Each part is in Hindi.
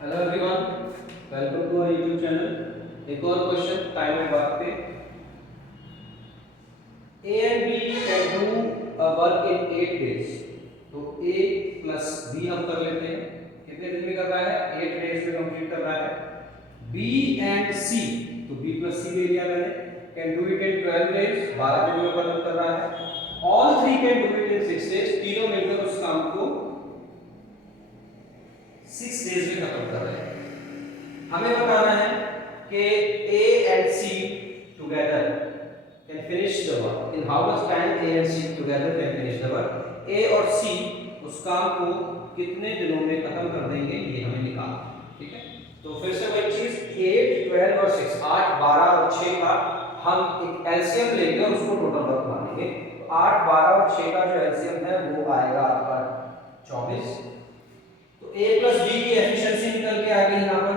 Hello everyone, welcome to our YouTube channel. एक और क्वेश्चन टाइम एंड वर्क पे। A and B can do a work in 8 days. तो ए प्लस बी हम कर लेते हैं, कितने दिन में कर रहा है? 8 डेज में कंप्लीट कर रहा है। बी एंड सी, तो बी प्लस सी ले लिया मैंने, can do it in 12 days, 12 दिन में खत्म कर रहा है। All three can do it in 6 days, तीनों मिलकर उस काम को 6 डेज में खत्म कर रहे हैं। हमें बताना है कि A and C together can finish the work in how much time A and C together can finish the work। A और C उस काम को कितने दिनों में खत्म कर देंगे, ये हमें निकालना है। ठीक है, तो फिर से वही चीज 8, 12 और 6, 8, 12 और 6 का हम एक एलसीएम लेंगे और उसको टोटल वर्क मानेंगे। तो 8, 12 और 6 का जो एलसीएम है वो आएगा आपका 24। तो A प्लस B की एफिशिएंसी निकल के आ गई यहाँ पर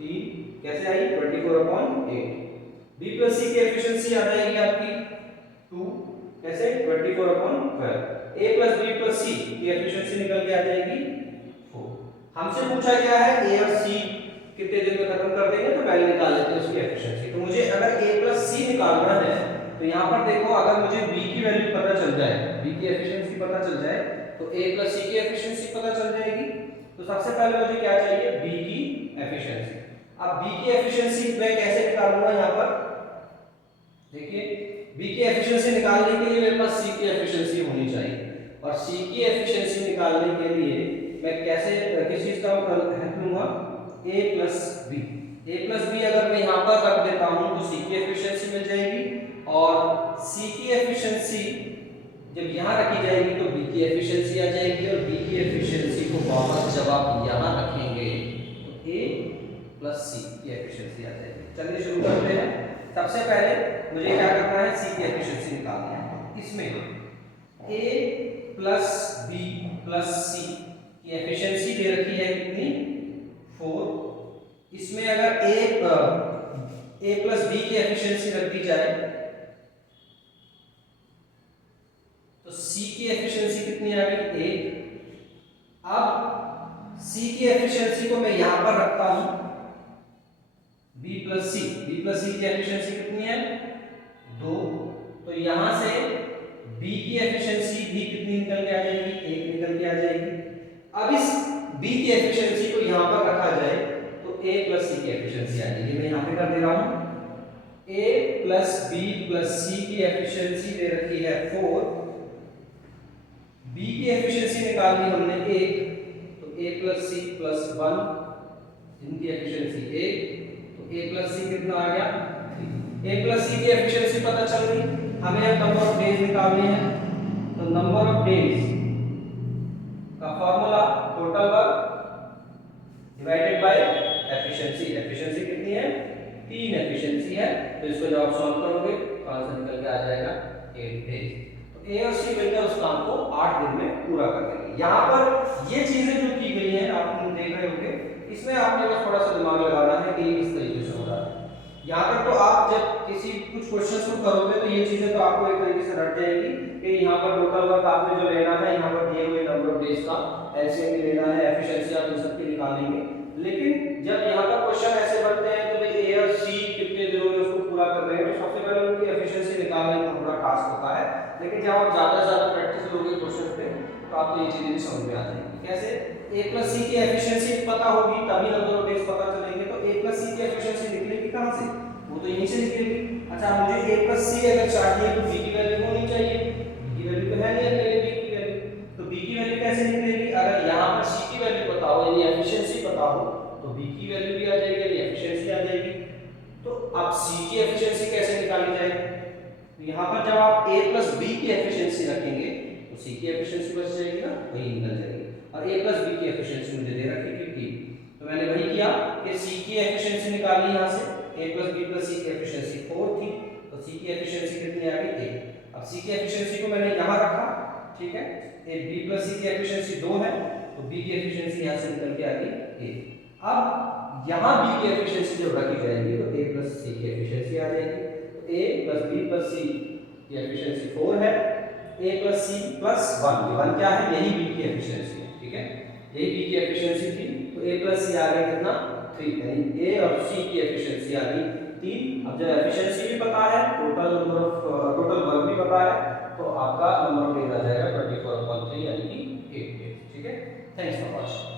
3, कैसे आई? 24/8। B प्लस C की एफिशिएंसी आ जाएगी आपकी 2, कैसे? 24/12। A plus B plus C की एफिशिएंसी निकल के आ जाएगी 4। हमसे पूछा गया है A और C कितने दिन में खत्म कर देंगे, तो वैल्यू निकाल लेते हैं उसकी एफिशिएंसी। तो मुझे अगर A प्लस C निकालना है तो यहाँ पर देखो, अगर मुझे B की वैल्यू पता चल जाए, B की एफिशिएंसी पता चल जाए, तो A प्लस C की एफिशिएंसी पता चल जाएगी। तो सबसे पहले मुझे क्या चाहिए? B की एफिशिएंसी। अब B की एफिशिएंसी मैं कैसे निकालूंगा? यहाँ पर देखिए, B की एफिशिएंसी निकालने के लिए मेरे पास C की एफिशिएंसी होनी चाहिए, और C की एफिशिएंसी निकालने के लिए मैं कैसे, किस चीज का हेल्प लूंगा? A plus B। A plus B अगर मैं यहाँ पर रख देता हूँ तो C की एफिशिएंसी मिल जाएगी, और C की एफिशिएंसी जब यहाँ रखी जाएगी तो B की एफिशिएंसी आ जाएगी, और B की एफिशिएंसी को वापस जब आप यहाँ रखेंगे तो A प्लस C की एफिशिएंसी आ जाएगी। चलिए शुरू करते हैं। सबसे पहले मुझे क्या करना है? C की एफिशिएंसी निकालनी है। इसमें A plus B plus C की एफिशिएंसी दे रखी है कितनी? 4। इसमें अगर A प्लस B की एफिशिएंसी रख दी जाए तो C की एफिशिएंसी कितनी आ गई? 1। अब C की एफिशिएंसी को मैं यहां पर रखता हूं B प्लस C की एफिशिएंसी कितनी है? 2। तो यहां से B की एफिशिएंसी भी कितनी निकल के आ जाएगी? 1 निकल के आ जाएगी। अब इस B की एफिशिएंसी को यहां पर रखा जाए तो A प्लस C की एफिशिएंसी आ जाएगी। मैं यहां पे कर दे रहा हूं, A plus B plus C की एफिशिएंसी दे रखी है 4। B की एफिशिएंसी निकालनी हमने 1, तो A प्लस C प्लस 1, इनकी एफिशिएंसी 1, तो A प्लस C कितना आ गया? 3। A प्लस C की एफिशिएंसी पता चल गई। हमें अब नंबर ऑफ डेज निकालने हैं, तो नंबर ऑफ डेज का formula total work divided by efficiency. Efficiency कितनी है? 3 एफिशिएंसी है, तो इसको जब आप सॉल्व करोगे तो आंसर निकल के आ जाएगा 8 डेज। A और C मिलकर उस काम को 8 दिन में पूरा कर देंगे। यहाँ पर ये चीजें जो की गई हैं आप देख रहे होंगे, इसमें आपने बस थोड़ा सा दिमाग लगाना है कि इस तरीके से हो रहा है। यहाँ तक तो आप जब किसी कुछ क्वेश्चन को करोगे तो ये चीजें तो आपको एक तरीके से रट जाएगी कि यहाँ पर टोटल वर्क आपने जो लेना है, यहाँ पर दिए हुए नंबर ऑफ डेज का एलसीएम भी लेना है, एफिशिएंसी आप इन सब की निकालेंगे। लेकिन जब यहाँ पर क्वेश्चन ऐसे बनते हैं तो भाई A और C कितने दिनों में उसको पूरा कर रहे हैं, तो सबसे पहले उनकी एफिशिएंसी निकालने का थोड़ा टास्क होता है। लेकिन जब आप ज्यादा से ज्यादा प्रैक्टिस करोगे क्वेश्चन पे तो आपको ये चीजें भी समझ में आ जाएंगी। कैसे? A प्लस C की एफिशिएंसी पता होगी तभी नंबर ऑफ डेज पता चलेंगे। तो A प्लस C की एफिशिएंसी निकलेगी कहां से? वो तो यहीं से निकलेगी। अच्छा, मुझे A प्लस C अगर चाहिए तो B की वैल्यू होनी चाहिए। B की वैल्यू तो है नहीं मेरे B की वैल्यू, तो B की वैल्यू कैसे निकलेगी? अगर यहाँ पर C की वैल्यू पता हो यानी एफिशिएंसी पता हो तो B की वैल्यू भी आ जाएगी यानी एफिशिएंसी आ जाएगी। तो अब C की एफिशिएंसी कैसे निकाली जाए? तो यहाँ पर जब आप A प्लस B की एफिशिएंसी रखेंगे तो C की एफिशिएंसी बच जाएगी ना, वही निकल जाएगी। और A प्लस B की एफिशिएंसी मुझे दे रखी थी 3, तो मैंने वही किया कि C की एफिशिएंसी निकाली यहाँ से। A plus B plus C की एफिशिएंसी 4 थी, तो C की एफिशिएंसी कितनी आ गई? 1। अब C की एफिशिएंसी को मैंने यहाँ रखा, ठीक है। B प्लस C की एफिशिएंसी 2 है, तो B की एफिशिएंसी यहाँ से निकल के आ गई 1। अब यहाँ B की एफिशिएंसी जब रखी जाएगी तो A प्लस C की एफिशिएंसी आ जाएगी। A plus B plus C की एफिशिएंसी 4 है, A प्लस C प्लस 1, 1 क्या है? यही B की एफिशिएंसी है, ठीक है, यही B की एफिशिएंसी थी। तो a प्लस सी आ गया कितना 3, यानी a और c की एफिशिएंसी आ गई 3। अब जब एफिशिएंसी भी पता है, टोटल वर्क भी पता है, तो आपका नंबर ऑफ डेज आ जाएगा 24/3 यानी कि 8 डेज। ठीक है, थैंक्स फॉर वॉचिंग।